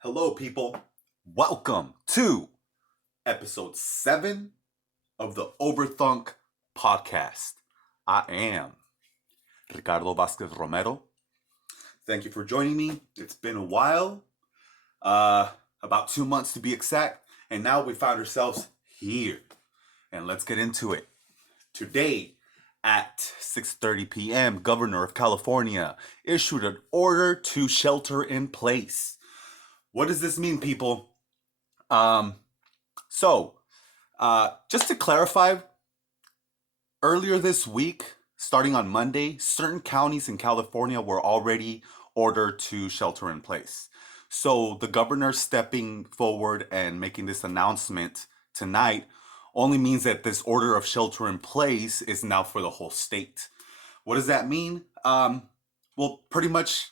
Hello, people. Welcome to episode 7 of the OVERTHUNK Podcast. I am Ricardo Vasquez Romero. Thank you for joining me. It's been a while, about 2 months to be exact, and now we found ourselves here. And let's get into it. Today, at 6:30 p.m., Governor of California issued an order to shelter in place. What does this mean, people? Um, so, just to clarify, earlier this week, starting on Monday, certain counties in California were already ordered to shelter in place. So, the governor stepping forward and making this announcement tonight only means that this order of shelter in place is now for the whole state. What does that mean? Well, pretty much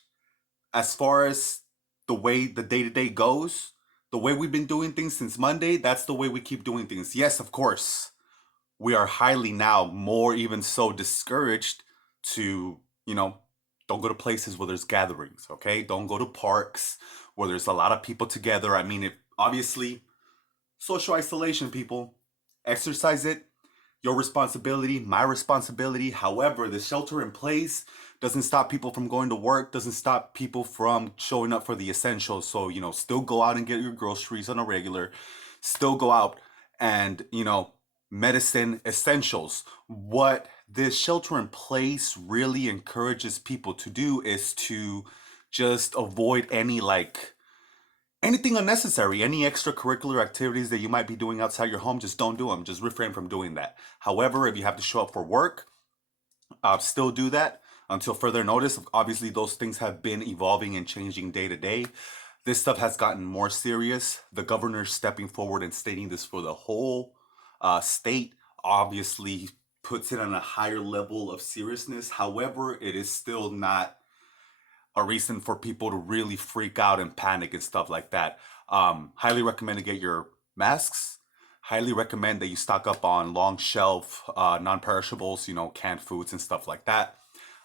as far as the way the day to day goes, the way we've been doing things since Monday, that's the way we keep doing things. Yes, of course, we are highly now more even so discouraged to, don't go to places where there's gatherings, okay? Don't go to parks where there's a lot of people together. I mean, if obviously social isolation, people, exercise it, your responsibility, my responsibility. However, the shelter in place doesn't stop people from going to work, doesn't stop people from showing up for the essentials. So, still go out and get your groceries on a regular, still go out and, medicine essentials. What this shelter in place really encourages people to do is to just avoid anything unnecessary, any extracurricular activities that you might be doing outside your home. Just don't do them. Just refrain from doing that. However, if you have to show up for work, still do that until further notice. Obviously, those things have been evolving and changing day to day. This stuff has gotten more serious. The governor stepping forward and stating this for the whole state obviously puts it on a higher level of seriousness. However, it is still not a reason for people to really freak out and panic and stuff like that. Highly recommend to get your masks. Highly recommend that you stock up on long shelf, non-perishables, canned foods and stuff like that.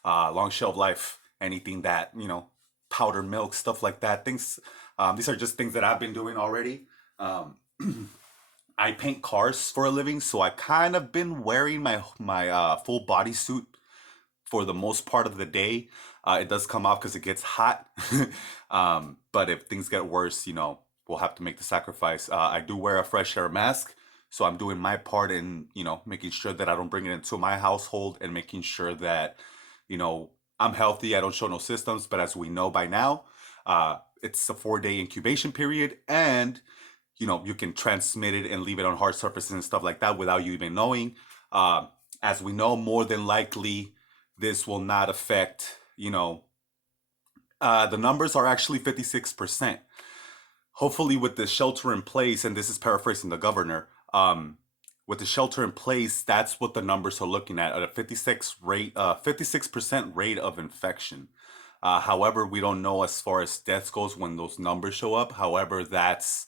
Long shelf life, anything that, powdered milk, stuff like that. Things, these are just things that I've been doing already. Um, I paint cars for a living, so I kind of been wearing my full bodysuit for the most part of the day. It does come off because it gets hot. But if things get worse, we'll have to make the sacrifice. I do wear a fresh air mask, so I'm doing my part in, making sure that I don't bring it into my household and making sure that, I'm healthy. I don't show no symptoms. But as we know by now, it's a 4-day incubation period, and you can transmit it and leave it on hard surfaces and stuff like that without you even knowing. As we know, more than likely, this will not affect, the numbers are actually 56%. Hopefully, with the shelter in place, and this is paraphrasing the governor, with the shelter in place, that's what the numbers are looking at a 56% rate of infection. However, we don't know as far as deaths goes when those numbers show up. However, that's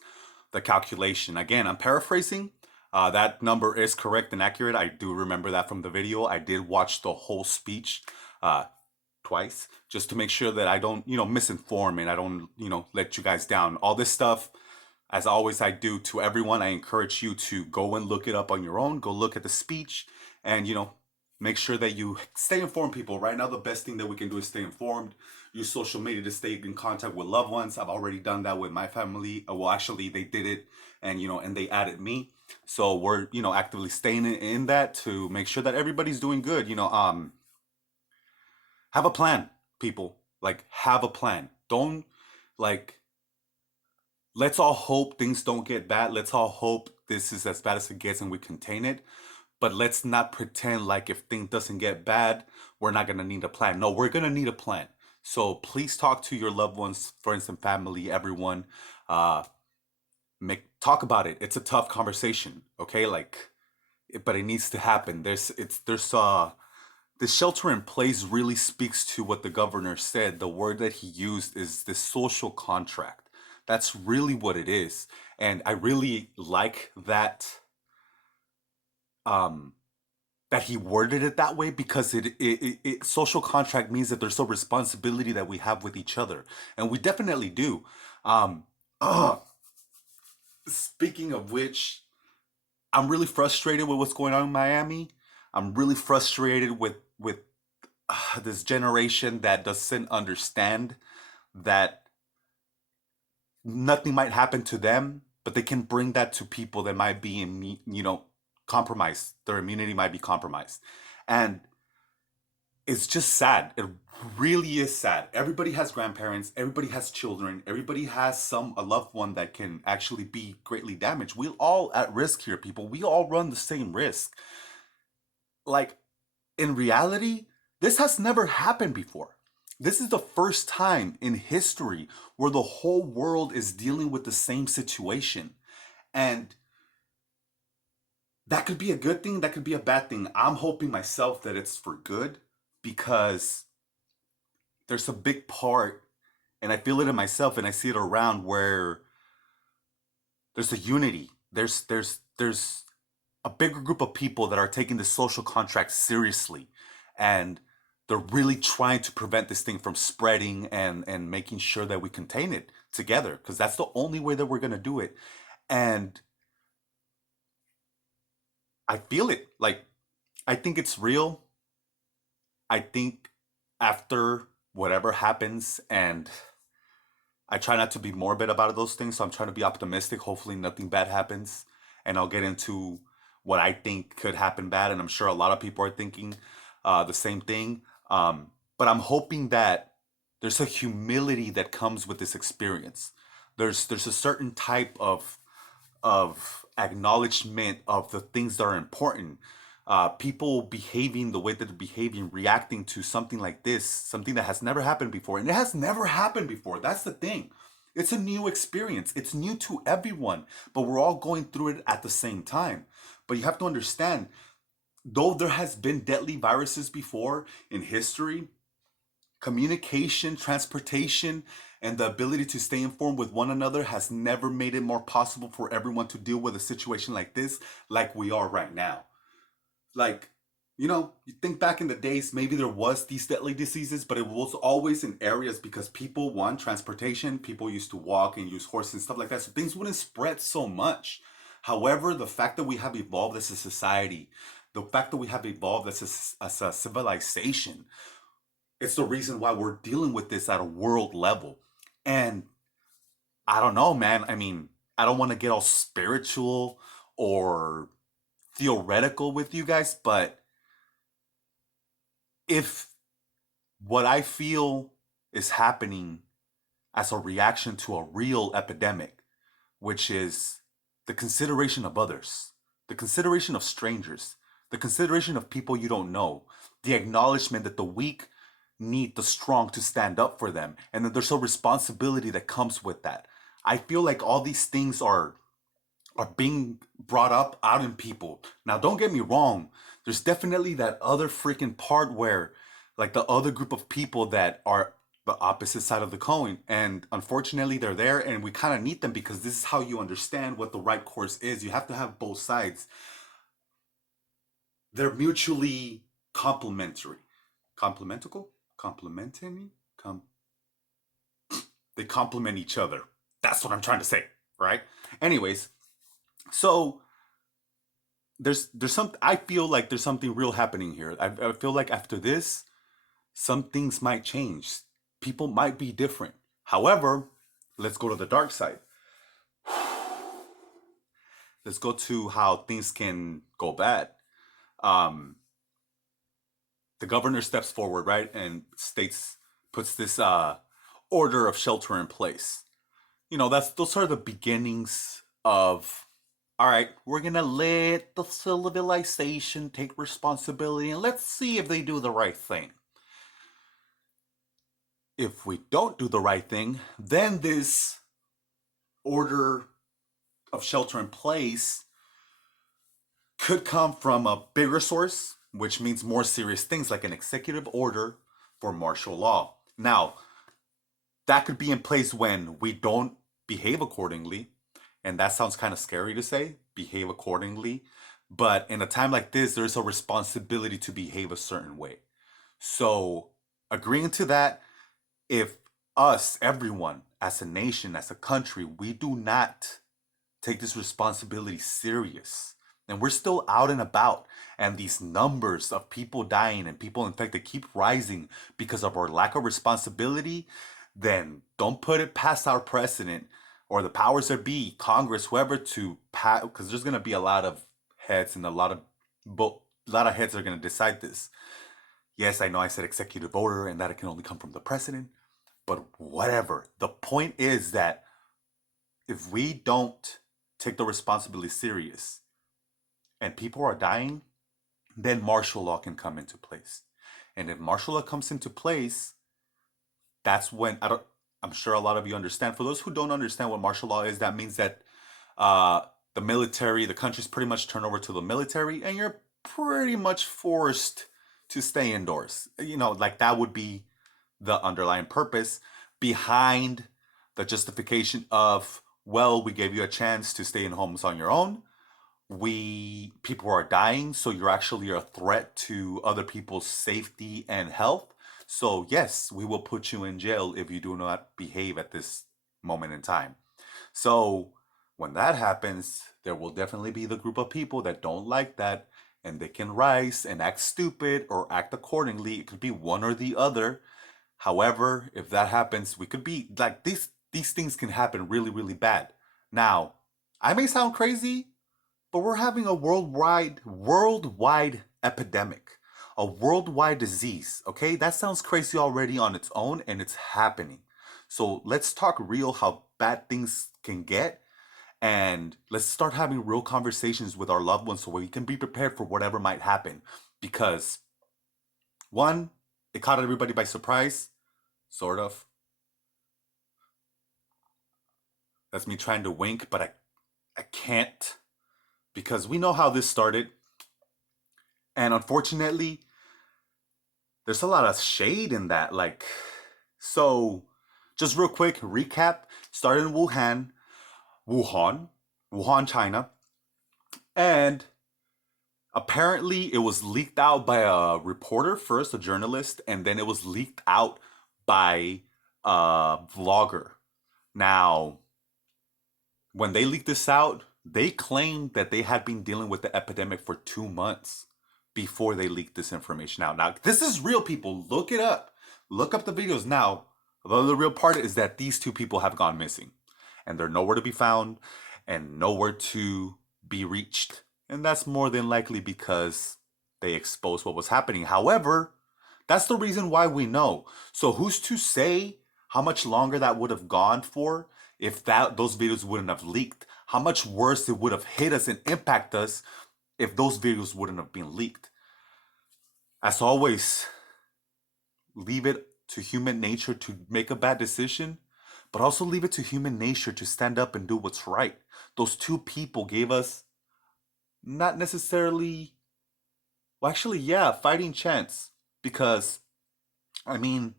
the calculation. Again, I'm paraphrasing. That number is correct and accurate. I do remember that from the video. I did watch the whole speech twice just to make sure that I don't, misinform and I don't, let you guys down. All this stuff, as always, I do to everyone. I encourage you to go and look it up on your own. Go look at the speech and, make sure that you stay informed, people. Right now, the best thing that we can do is stay informed. Use social media to stay in contact with loved ones. I've already done that with my family. Well, actually, they did it, and and they added me. So we're actively staying in that to make sure that everybody's doing good. Have a plan, people. Like, have a plan. Don't like. Let's all hope things don't get bad. Let's all hope this is as bad as it gets and we contain it. But let's not pretend like if things doesn't get bad, we're not gonna need a plan. No, we're gonna need a plan. So please talk to your loved ones, friends and family, everyone. Uh, talk about it. It's a tough conversation, okay? But it needs to happen. The shelter in place really speaks to what the governor said. The word that he used is the social contract. That's really what it is, and I really like um that he worded it that way because it social contract means that there's a responsibility that we have with each other, and we definitely do. Uh, Speaking of which, I'm really frustrated with what's going on in Miami. I'm really frustrated with this generation that doesn't understand that nothing might happen to them, but they can bring that to people that might be in, compromised. Their immunity might be compromised, and it's just sad. It really is sad. Everybody has grandparents, everybody has children, everybody has a loved one that can actually be greatly damaged. We're all at risk here, people. We all run the same risk. Like, in reality, this has never happened before. This is the first time in history where the whole world is dealing with the same situation. And that could be a good thing, that could be a bad thing. I'm hoping myself that it's for good, because there's a big part, and I feel it in myself and I see it around, where there's a unity. There's a bigger group of people that are taking the social contract seriously, and they're really trying to prevent this thing from spreading, and making sure that we contain it together, because that's the only way that we're going to do it. And I feel it. Like, I think it's real. I think after whatever happens, and I try not to be morbid about those things, so I'm trying to be optimistic. Hopefully, nothing bad happens, and I'll get into what I think could happen bad, and I'm sure a lot of people are thinking the same thing. But I'm hoping that there's a humility that comes with this experience. There's a certain type of acknowledgement of the things that are important. People behaving the way that they're behaving, reacting to something like this, something that has never happened before. And it has never happened before. That's the thing. It's a new experience. It's new to everyone, but we're all going through it at the same time. But you have to understand, though there has been deadly viruses before in history, communication, transportation, and the ability to stay informed with one another has never made it more possible for everyone to deal with a situation like this, like we are right now. Like, you think back in the days, maybe there was these deadly diseases, but it was always in areas because people, one, transportation, people used to walk and use horses and stuff like that, so things wouldn't spread so much. However, the fact that we have evolved as a society, the fact that we have evolved as a civilization, it's the reason why we're dealing with this at a world level. And I don't know, man. I mean, I don't want to get all spiritual or theoretical with you guys, but if what I feel is happening as a reaction to a real epidemic, which is the consideration of others, the consideration of strangers, the consideration of people you don't know, the acknowledgement that the weak need the strong to stand up for them, and that there's a responsibility that comes with that. I feel like all these things are being brought up out in people. Now, don't get me wrong. There's definitely that other freaking part where, like, the other group of people that are the opposite side of the coin. And unfortunately, they're there, and we kind of need them, because this is how you understand what the right course is. You have to have both sides. They're mutually complementary. Complementical? Complementing? They complement each other. That's what I'm trying to say, right? Anyways, so there's some. I feel like there's something real happening here. I feel like after this, some things might change. People might be different. However, let's go to the dark side. Let's go to how things can go bad. Um, the governor steps forward, right, and puts this order of shelter in place. Those are the beginnings of, all right, we're gonna let the civilization take responsibility, and let's see if they do the right thing. If we don't do the right thing, then this order of shelter in place could come from a bigger source, which means more serious things like an executive order for martial law. Now, that could be in place when we don't behave accordingly. And that sounds kind of scary to say, behave accordingly. But in a time like this, there's a responsibility to behave a certain way. So, agreeing to that, if us, everyone, as a nation, as a country, we do not take this responsibility serious. And we're still out and about. And these numbers of people dying and people infected keep rising because of our lack of responsibility. Then don't put it past our president or the powers that be, Congress, whoever, to pass, because there's going to be a lot of heads and a lot of heads are going to decide this. Yes, I know I said executive order and that it can only come from the president, but whatever. The point is that if we don't take the responsibility serious and people are dying, then martial law can come into place. And if martial law comes into place, that's when I'm sure a lot of you understand. For those who don't understand what martial law is, that means that uh, the military, the country's pretty much turned over to the military, and you're pretty much forced to stay indoors. You know, like that would be the underlying purpose behind the justification of, well, we gave you a chance to stay in homes on your own. People are dying, so you're actually a threat to other people's safety and health. So yes, we will put you in jail if you do not behave at this moment in time. So when that happens, there will definitely be the group of people that don't like that, and they can rise and act stupid or act accordingly. It could be one or the other. However, if that happens, we could be like these things can happen really, really bad. Now, I may sound crazy, but we're having a worldwide epidemic, a worldwide disease. Okay, that sounds crazy already on its own, and it's happening. So let's talk real how bad things can get, and let's start having real conversations with our loved ones so we can be prepared for whatever might happen. Because one, it caught everybody by surprise, sort of. That's me trying to wink, but I can't because we know how this started. And unfortunately, there's a lot of shade in that. Like, so just real quick recap, started in Wuhan, Wuhan, China. And apparently it was leaked out by a reporter first, a journalist, and then it was leaked out by a vlogger. Now, when they leaked this out, they claimed that they had been dealing with the epidemic for 2 months before they leaked this information out. Now, this is real, people. Look it up. Look up the videos. Now, the real part is that these two people have gone missing and they're nowhere to be found and nowhere to be reached. And that's more than likely because they exposed what was happening. However, that's the reason why we know. So who's to say how much longer that would have gone for if those videos wouldn't have leaked? How much worse it would have hit us and impact us if those videos wouldn't have been leaked? As always, leave it to human nature to make a bad decision, but also leave it to human nature to stand up and do what's right. Those two people gave us not necessarily, well, actually, yeah, fighting chance. Because, I mean,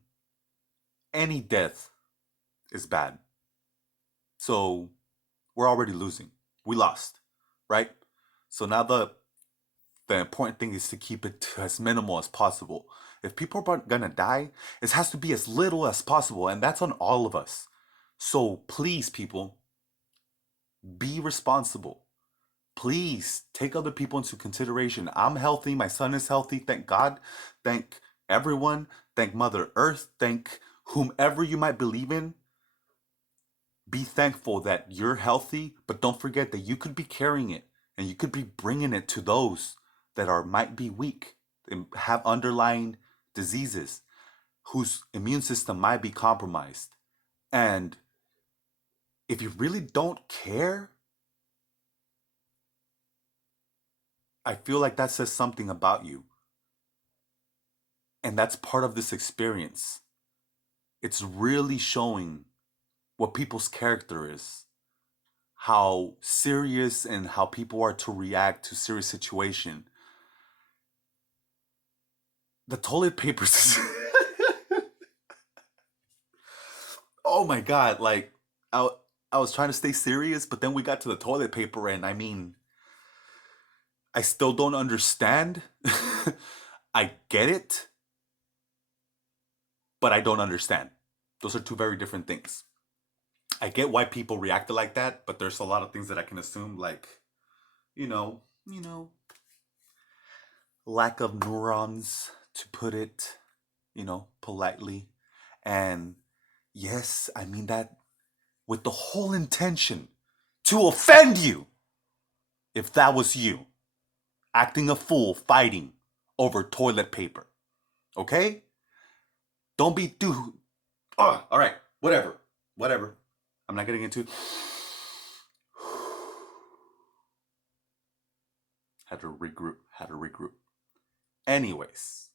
any death is bad. So we're already losing. We lost, right? So now the important thing is to keep it to as minimal as possible. If people are gonna die, it has to be as little as possible, and that's on all of us. So please, people, be responsible. Please take other people into consideration. I'm healthy, my son is healthy, thank God, thank everyone, thank Mother Earth, thank whomever you might believe in. Be thankful that you're healthy, but don't forget that you could be carrying it and you could be bringing it to those that might be weak and have underlying diseases whose immune system might be compromised. And if you really don't care, I feel like that says something about you. And that's part of this experience. It's really showing what people's character is, how serious and how people are to react to serious situation. The toilet papers. Oh my God, like I, I was trying to stay serious, but then we got to the toilet paper, and I mean, I still don't understand. I get it, but I don't understand. Those are two very different things. I get why people reacted like that, but there's a lot of things that I can assume, like, you know, lack of neurons, to put it, politely. And yes, I mean that with the whole intention to offend you. If that was you, acting a fool, fighting over toilet paper. Okay? Don't be too. Oh, all right. Whatever. I'm not getting into. Had to regroup. Anyways,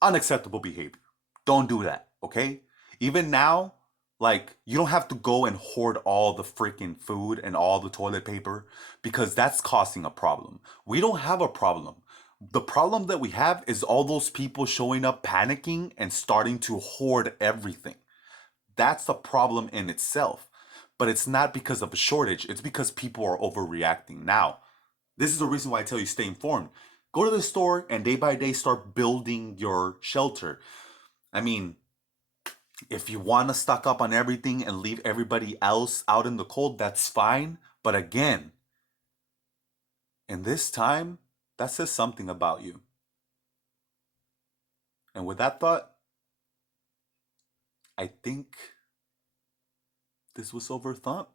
unacceptable behavior. Don't do that, okay? Even now, like, you don't have to go and hoard all the freaking food and all the toilet paper because that's causing a problem. We don't have a problem. The problem that we have is all those people showing up panicking and starting to hoard everything. That's the problem in itself. But it's not because of a shortage, it's because people are overreacting. Now, this is the reason why I tell you stay informed. Go to the store and day by day start building your shelter. I mean, if you want to stock up on everything and leave everybody else out in the cold, that's fine. But again, in this time, that says something about you. And with that thought, I think this was Overthunk.